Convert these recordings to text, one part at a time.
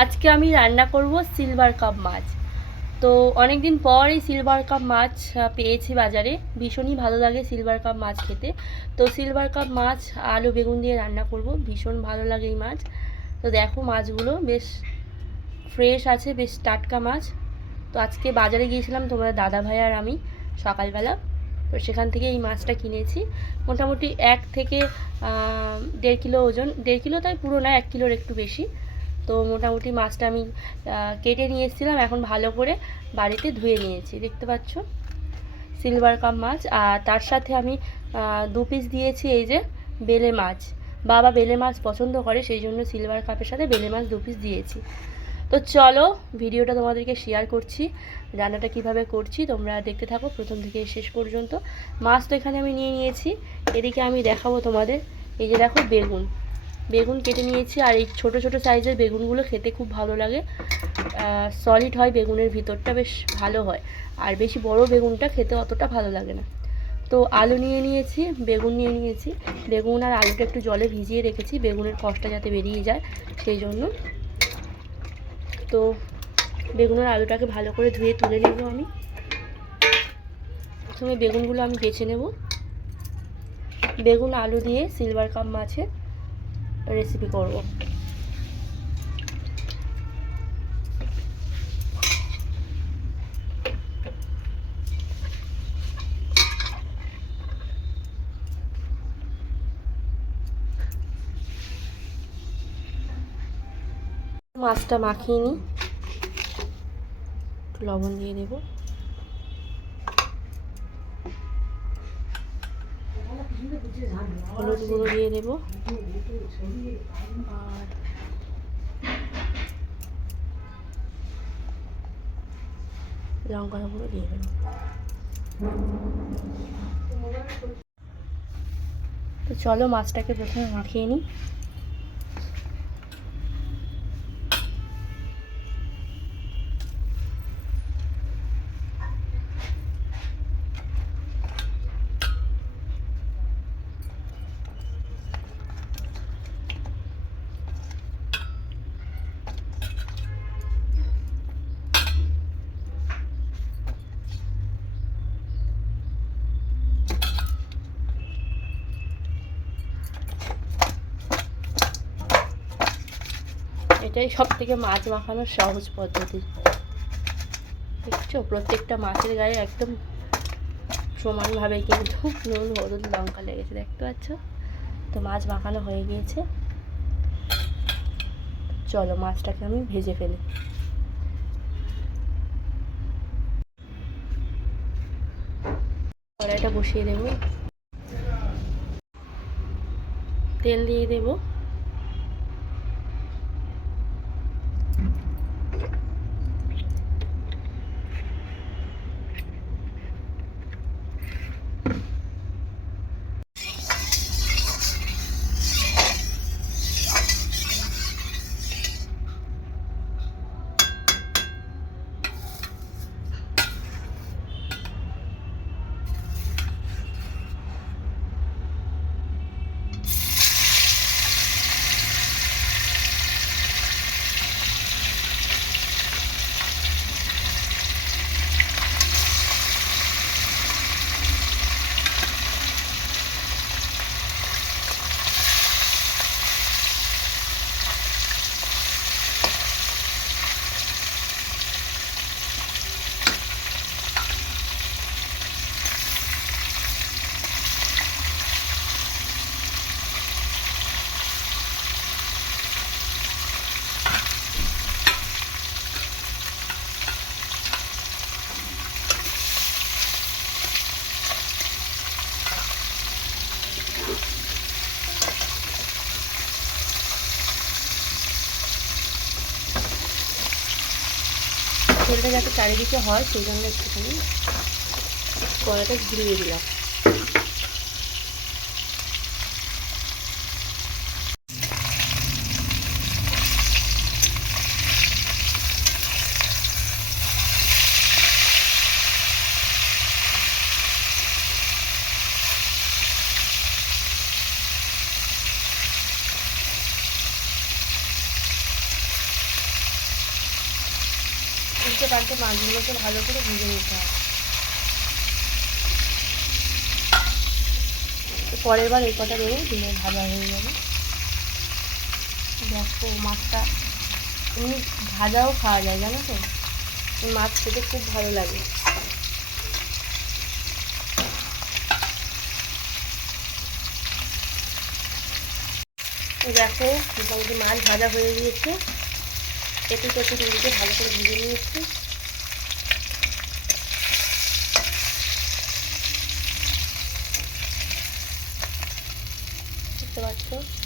আজকে আমি রান্না করব সিলভার কাপ মাছ। তো অনেক দিন পর এই সিলভার কাপ মাছ পেয়েছি বাজারে। ভীষণই ভালো লাগে সিলভার কাপ মাছ খেতে। তো সিলভার কাপ মাছ, আলু বেগুন দিয়ে রান্না করব। ভীষণ ভালো লাগে এই মাছ। তো দেখো মাছগুলো বেশ ফ্রেশ আছে, বেশ টাটকা মাছ। তো আজকে বাজারে গিয়েছিলাম তোমাদের দাদা ভাই আর আমি সকালবেলা। তো সেখান থেকে এই মাছটা কিনেছি। মোটামুটি এক থেকে দেড় কিলো ওজন। দেড় কিলো তাই পুরো না এক কিলোর একটু বেশি। তো মোটামুটি মাছটা আমি কেটে নিয়ে এসেছিলাম, এখন ভালো করে বাড়িতে ধুয়ে নিয়েছি, দেখতে পাচ্ছ? সিলভার কাপ মাছ, আর তার সাথে আমি দু পিস দিয়েছি এই যে বেলে মাছ। বাবা বেলে মাছ পছন্দ করে, সেই জন্য সিলভার কাপের সাথে বেলে মাছ দু পিস দিয়েছি। তো চলো, ভিডিওটা তোমাদেরকে শেয়ার করছি, রান্নাটা কীভাবে করছি, তোমরা দেখতে থাকো প্রথম থেকে শেষ পর্যন্ত। মাছ তো এখানে আমি নিয়ে নিয়েছি, এদিকে আমি দেখাবো তোমাদের, এই যে দেখো বেগুন। বেগুন কেটে নিয়েছি আর এই ছোট ছোট সাইজের বেগুনগুলো খেতে খুব ভালো লাগে। সলিড হয় বেগুনের ভিতরটা, বেশ ভালো হয়। আর বেশি বড় বেগুনটা খেতে অতটা ভালো লাগে না। তো আলু নিয়ে নিয়েছি, বেগুন নিয়ে নিয়েছি। বেগুন আর আলুটা একটু জলে ভিজিয়ে রেখেছি, বেগুনের কষটা যাতে বেরিয়ে যায় সেই জন্য। তো বেগুনের আলুটাকে ভালো করে ধুয়ে তুলে নেব আমি। প্রথমে বেগুনগুলো আমি বেছে নেব। বেগুন, আলু দিয়ে সিলভার কাপ মাছের রেসিপি করব। মাছটা মাখিয়ে নিই। একটু লবণ দিয়ে দেবো। হলুদ গুঁড়ো দিয়ে দেব। আর লঙ্কার গুঁড়ো দিয়ে দেব। তো চলো মাছটাকে প্রথমে মাখিয়ে নিই। এটাই সব থেকে মাছ মাখানোর সহজ পদ্ধতি। দেখছ? প্রত্যেকটা মাছের গায়ে একদম সমানভাবে কিন্তু নুন, হলুদ, লঙ্কা লেগেছে, দেখতে পাচ্ছ? তো মাছ মাখানো হয়ে গিয়েছে। চলো মাছটাকে আমি ভেজে ফেলি। কড়াইটা বসিয়ে দেবো। তেল দিয়ে দেবো। তেলটা যাতে চারিদিকে হয় সেই জন্য একটুখানি কড়াইটা ঘুরিয়ে দিলাম। পাল্টে মাছগুলোকে ভালো করে ভেজে নিতে হবে। পরের বার এই কটা দেবো দিলে ভাজা হয়ে যাবে। দেখো মাছটা এমনি ভাজাও খাওয়া যায়, জানো তো? মাছ খেতে খুব ভালো লাগে। দেখো মোটামুটি মাছ ভাজা হয়ে গিয়েছে। একটু একটু ভালো করে ভেজে নিয়েছি। বুঝতে পারছ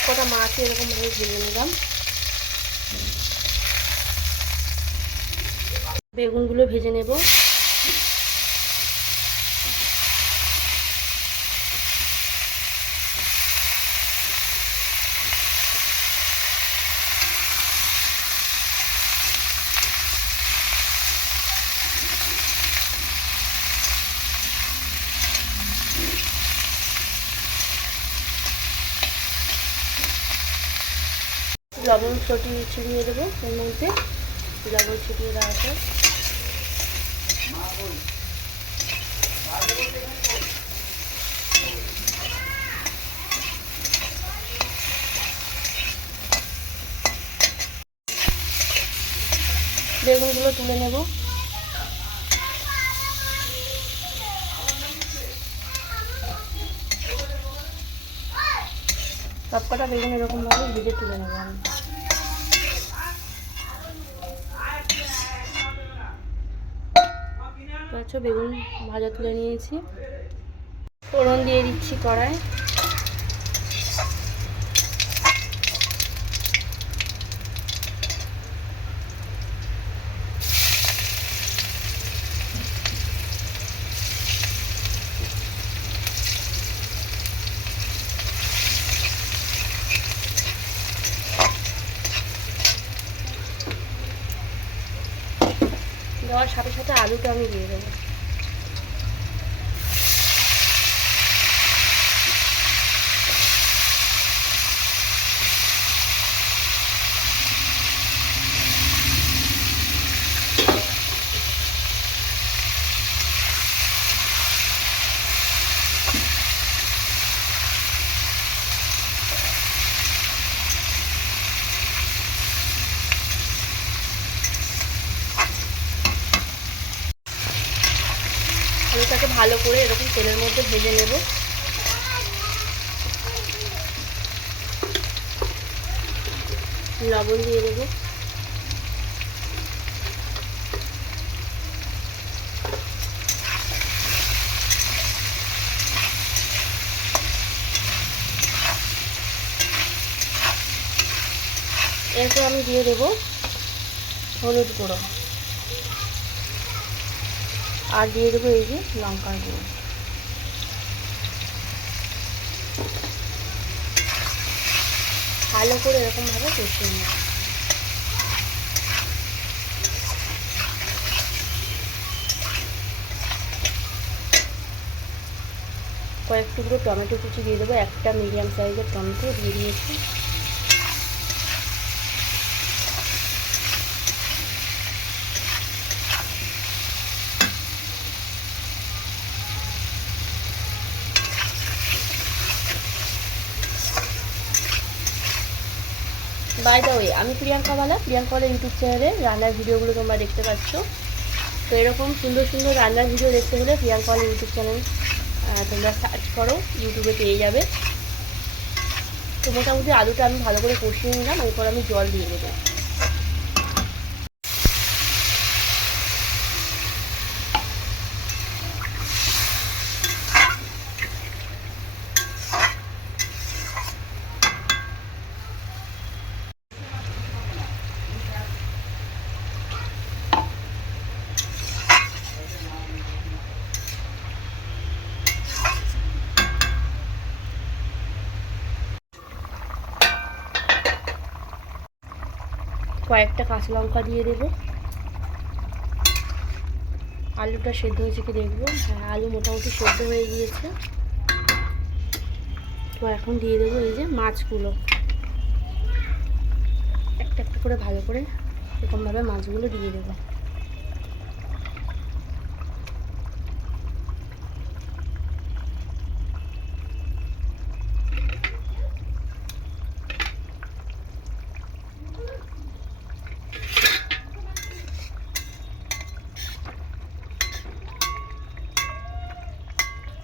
তো সব কটা মাছ এরকমভাবে ভেজে নিলাম। বেগুনগুলো ভেজে নেব। লবণ ছটিয়ে ছিটিয়ে দেবো এর মধ্যে। লবণ ছিটিয়ে দেওয়ার পর। বেগুনগুলো তুলে নেব। সবকটা বেগুন এরকমভাবে ভেজে তুলে নেব আমি। বেগুন ভাজা তুলে নিয়েছি। ফোড়ন দিয়ে দিচ্ছি কড়াই দেওয়ার সাথে সাথে আলুটা আমি দিয়ে দেবো আলুটাকে ভালো করে এরকম তেলের মধ্যে ভেজে নেব। লবণ দিয়ে দেবো। এরপর আমি দিয়ে দেবো হলুদ গুঁড়ো। আর দিয়ে দেবো এই যে লঙ্কার গুঁড়ো। ভালো করে এরকমভাবে কষিয়ে নেব কয়েক টুকরো টমেটো কুচি দিয়ে দেবো, একটা মিডিয়াম সাইজের টমেটো দিয়ে দিয়েছি। বাই দ্য ওয়ে আমি প্রিয়াঙ্কা বালা প্রিয়াঙ্কা বালা ইউটিউব চ্যানেলে রান্নার ভিডিওগুলো তোমরা দেখতে পাচ্ছ। তো এরকম সুন্দর সুন্দর রান্নার ভিডিও দেখতে হলে প্রিয়াঙ্কা বালা ইউটিউব চ্যানেল তোমরা সার্চ করো ইউটিউবে পেয়ে যাবে। তো মোটামুটি আলুটা আমি ভালো করে কষিয়ে নিলাম, এরপর আমি জল দিয়ে দেবো। কয়েকটা কাঁচা লঙ্কা দিয়ে দেবো। আলুটা সেদ্ধ হয়েছে কি দেখব? হ্যাঁ আলু মোটামুটি সেদ্ধ হয়ে গিয়েছে। তো এখন দিয়ে দেবো এই যে মাছগুলো। একটা একটা করে ভালো করে এরকমভাবে মাছগুলো দিয়ে দেবো।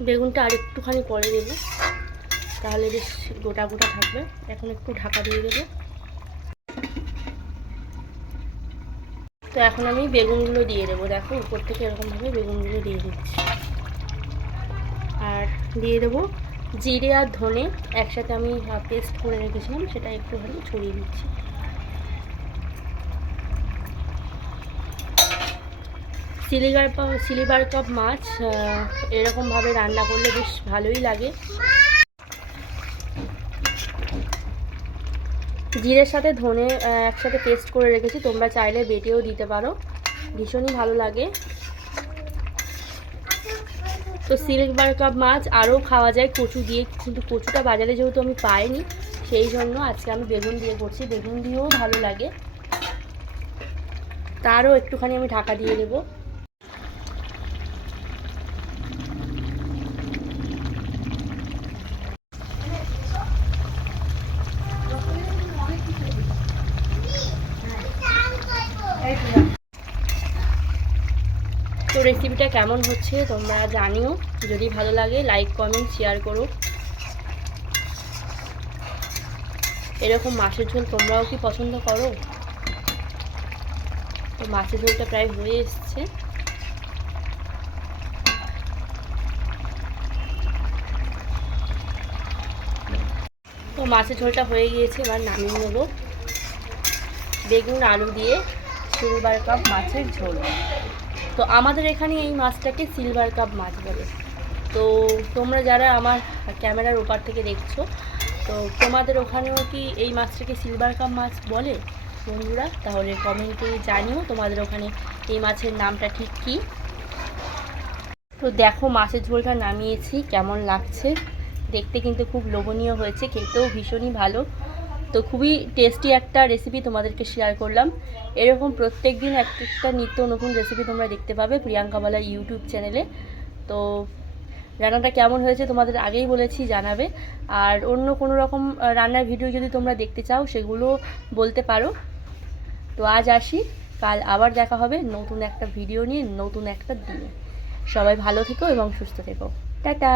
বেগুনটা আর একটুখানি পরে দেবো। তাহলে বেশ গোটা গোটা থাকবে। এখন একটু ঢাকা দিয়ে দেবো। তো এখন আমি বেগুনগুলো দিয়ে দেবো। দেখো, উপর থেকে এরকমভাবে বেগুনগুলো দিয়ে দিচ্ছি। আর দিয়ে দেবো জিরে আর ধনে একসাথে আমি পেস্ট করে রেখেছিলাম, সেটা একটুখানি ছড়িয়ে দিচ্ছি। সিলিগার সিলিভার কাপ মাছ এরকমভাবে রান্না করলে বেশ ভালোই লাগে। জিরের সাথে ধনে একসাথে পেস্ট করে রেখেছি, তোমরা চাইলে বেটেও দিতে পারো। ভীষণই ভালো লাগে। তো সিলভার কাপ মাছ আরও খাওয়া যায় কচু দিয়ে, কিন্তু কচুটা বাজারে যেহেতু আমি পাইনি, সেই জন্য আজকে আমি বেগুন দিয়ে করছি। বেগুন দিয়েও ভালো লাগে। তারও একটুখানি আমি ঢাকা দিয়ে দেবো তো রেসিপিটা কেমন হচ্ছে তোমরা জানিও। যদি ভালো লাগে লাইক কমেন্ট শেয়ার করো। এরকম মাছের ঝোল তোমরাও কি পছন্দ করো? তো মাছের ঝোলটা প্রায় হয়ে এসছে। তো মাছের ঝোলটা হয়ে গিয়েছে, এবার নামিয়ে নেব। বেগুন, আলু দিয়ে সিলভার কাপ মাছের ঝোল। তো আমাদের এখানে এই মাছটাকে সিলভার কাপ মাছ বলে। তো তোমরা যারা আমার ক্যামেরার ওপার থেকে দেখছ, তো তোমাদের ওখানেও কি এই মাছটাকে সিলভার কাপ মাছ বলে বন্ধুরা? তাহলে কমেন্টে জানিও তোমাদের ওখানে এই মাছের নামটা ঠিক কী। তো দেখো মাছের ঝোলটা নামিয়েছি, কেমন লাগছে। দেখতে কিন্তু খুব লোভনীয় হয়েছে, খেতেও ভীষণই ভালো। তো খুবই টেস্টি একটা রেসিপি তোমাদেরকে শেয়ার করলাম। এরকম প্রত্যেক দিন এক একটা নিত্য নতুন রেসিপি তোমরা দেখতে পাবে প্রিয়াঙ্কা বালা ইউটিউব চ্যানেলে তো রান্নাটা কেমন হয়েছে তোমাদের আগেই বলেছি, জানাবে। আর অন্য কোনো রকম রান্নার ভিডিও যদি তোমরা দেখতে চাও, সেগুলো বলতে পারো। তো আজ আসি, কাল আবার দেখা হবে নতুন একটা ভিডিও নিয়ে, নতুন একটা দিনে। সবাই ভালো থেকো এবং সুস্থ থেকো। টাটা!